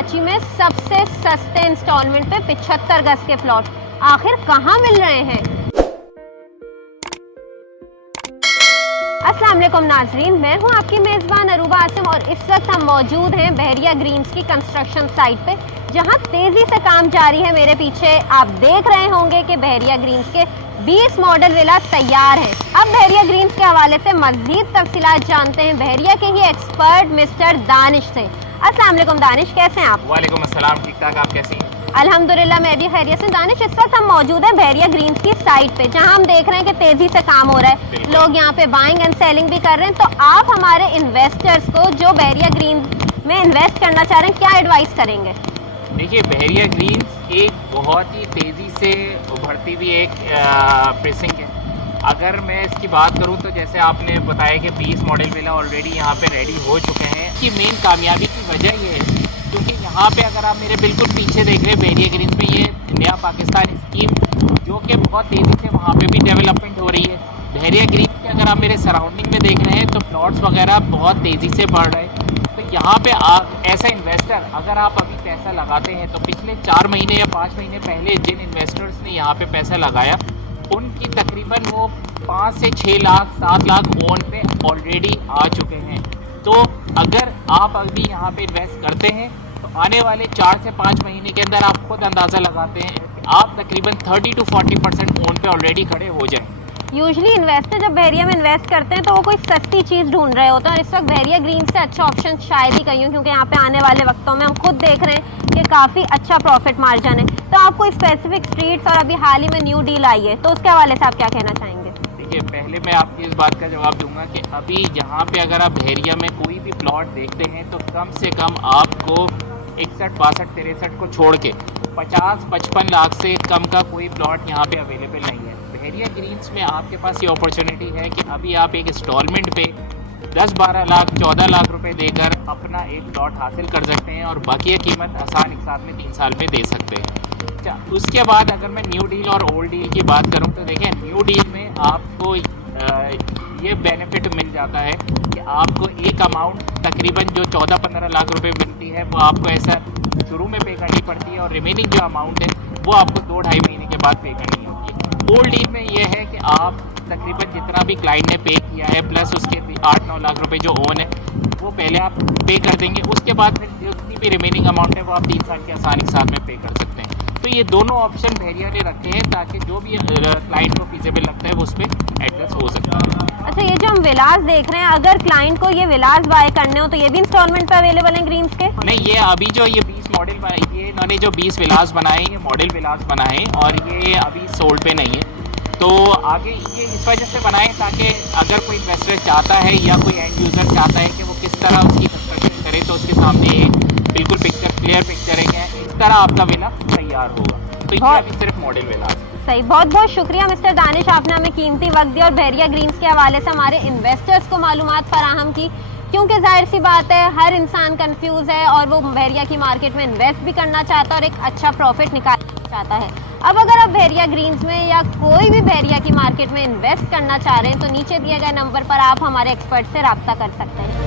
कराची में सबसे सस्ते इंस्टॉलमेंट पे 75 गज के प्लॉट आखिर कहाँ मिल रहे हैं। अस्सलाम वालेकुम नाजरीन, मैं हूं आपकी मेज़बान अरूबा आसिम और इस वक्त हम मौजूद हैं बहरिया ग्रीन्स की कंस्ट्रक्शन साइट पे, जहां तेजी से काम जारी है। मेरे पीछे आप देख रहे होंगे कि बहरिया ग्रीन्स के 20 मॉडल विला तैयार हैं। अब बहरिया ग्रीन्स के हवाले से मज़ीद तफसीलात जानते हैं बहरिया के ही एक्सपर्ट मिस्टर दानिश से। अस्सलाम वालेकुम दानिश, कैसे हैं आप? वालेकुम अस्सलाम, ठीक ठाक, आप कैसी हैं? अल्हम्दुलिल्लाह मैं भी खैरियत से। दानिश, इस वक्त हम मौजूद हैं बहरिया ग्रीन्स की साइट पे, जहां हम देख रहे हैं कि तेजी से काम हो रहा है, लोग यहाँ पे बाइंग एंड सेलिंग भी कर रहे हैं। तो आप हमारे इन्वेस्टर्स को जो बहरिया ग्रीन्स में इन्वेस्ट करना चाह रहे हैं, क्या एडवाइस करेंगे? देखिए, बहरिया ग्रीन्स एक बहुत ही तेज़ी से उभरती हुई एक प्रेसिंग है। अगर मैं इसकी बात करूं तो जैसे आपने बताया कि 20 मॉडल विला ऑलरेडी यहाँ पे रेडी हो चुके हैं। इसकी मेन कामयाबी की वजह ये है क्योंकि यहाँ पे अगर आप मेरे बिल्कुल पीछे देख रहे हैं बहरिया ग्रीन्स में ये नया पाकिस्तान स्कीम जो कि बहुत तेज़ी से वहाँ पे भी डेवलपमेंट हो रही है। बहरिया ग्रीन्स के अगर आप मेरे सराउंडिंग में देख रहे हैं तो प्लॉट्स वगैरह बहुत तेज़ी से बढ़ रहे हैं। तो यहाँ पे आप ऐसा इन्वेस्टर अगर आप अभी पैसा लगाते हैं तो पिछले 4 महीने या 5 महीने पहले जिन इन्वेस्टर्स ने यहाँ पे पैसा लगाया उनकी तकरीबन वो 5 से 6 लाख 7 लाख ओन पे ऑलरेडी आ चुके हैं। तो अगर आप अभी यहाँ पे इन्वेस्ट करते हैं तो आने वाले 4 से 5 महीने के अंदर आप खुद अंदाज़ा लगाते हैं कि आप तकरीबन 30 to 40% ओन पे ऑलरेडी खड़े हो जाएं। यूजुअली इन्वेस्टर जब बहरिया में इन्वेस्ट करते हैं तो वो कोई सस्ती चीज़ ढूंढ रहे होते हैं और इस वक्त बहरिया ग्रीन से अच्छा ऑप्शन शायद ही कहीं हो, क्योंकि यहाँ पे आने वाले वक्तों में हम खुद देख रहे हैं कि काफ़ी अच्छा प्रॉफिट मार्जिन है। तो आपको स्पेसिफिक स्ट्रीट्स और अभी हाल ही में न्यू डील आई है, तो उसके हवाले से आप क्या कहना चाहेंगे? देखिए, पहले मैं आपकी इस बात का जवाब दूंगा कि अभी जहाँ पे अगर आप बहरिया में कोई भी प्लॉट देखते हैं तो कम से कम आपको 61, 62, 63 को छोड़ के 50-55 लाख से कम का कोई प्लॉट यहाँ पे अवेलेबल नहीं है। बहरिया ग्रीन्स में आपके पास ये अपॉर्चुनिटी है कि अभी आप एक इंस्टॉलमेंट पे 10-12 लाख 14 लाख रुपए देकर अपना एक प्लॉट हासिल कर सकते हैं और बाकी कीमत आसान एक साथ में 3 साल में दे सकते हैं। अच्छा, उसके बाद अगर मैं न्यू डील और ओल्ड डील की बात करूं तो देखें, न्यू डील में आपको ये बेनिफिट मिल जाता है कि आपको एक अमाउंट तकरीबन जो 14-15 लाख रुपए मिलती है वो आपको ऐसा शुरू में पे करनी पड़ती है और रिमेनिंग जो अमाउंट है वो आपको 2-2.5 महीने के बाद पे करनी होती है। ओल्ड डील में ये है कि आप तकरीबन जितना भी क्लाइंट ने पे किया है प्लस उसके 8-9 लाख रुपए जो ओन है वो पहले आप पे कर देंगे, उसके बाद फिर जितनी भी रिमेनिंग अमाउंट है वो आप 3 साल के आसानी के साथ में पे कर सकते हैं। तो ये दोनों ऑप्शन बहरिया ने रखे हैं ताकि जो भी क्लाइंट को फीजेबल लगता है वो उस पर एडजस्ट हो सकता है। अच्छा, ये जो हम विलास देख रहे हैं, अगर क्लाइंट को ये विलास बाय करने हो तो ये भी इंस्टॉलमेंट पे अवेलेबल है ग्रीन्स के? नहीं, ये अभी जो ये 20 मॉडल ये इन्होंने जो 20 विलास बनाए ये मॉडल विलास बनाए और ये अभी सोल्ड पे नहीं है। तो आगे ये इस वजह से बनाए ताकि अगर कोई इन्वेस्टर चाहता है या कोई एंड यूज़र चाहता है कि वो किस तरह उसकी कंस्ट्रक्शन करे तो उसके सामने एक बिल्कुल क्लियर पिक्चर है कि इस तरह आपका विला तैयार होगा। तो ये अभी सिर्फ मॉडल विला। सही, बहुत बहुत शुक्रिया मिस्टर दानिश, आपने हमें कीमती वक्त दिया और बहरिया ग्रीन्स के हवाले से हमारे इन्वेस्टर्स को मालूमात फराहम की, क्योंकि जाहिर सी बात है हर इंसान कंफ्यूज है और वो बहरिया की मार्केट में इन्वेस्ट भी करना चाहता है और एक अच्छा प्रॉफिट निकालना चाहता है। अब अगर आप बहरिया ग्रीन्स में या कोई भी बहरिया की मार्केट में इन्वेस्ट करना चाह रहे हैं तो नीचे दिए गए नंबर पर आप हमारे एक्सपर्ट से रब्ता कर सकते हैं।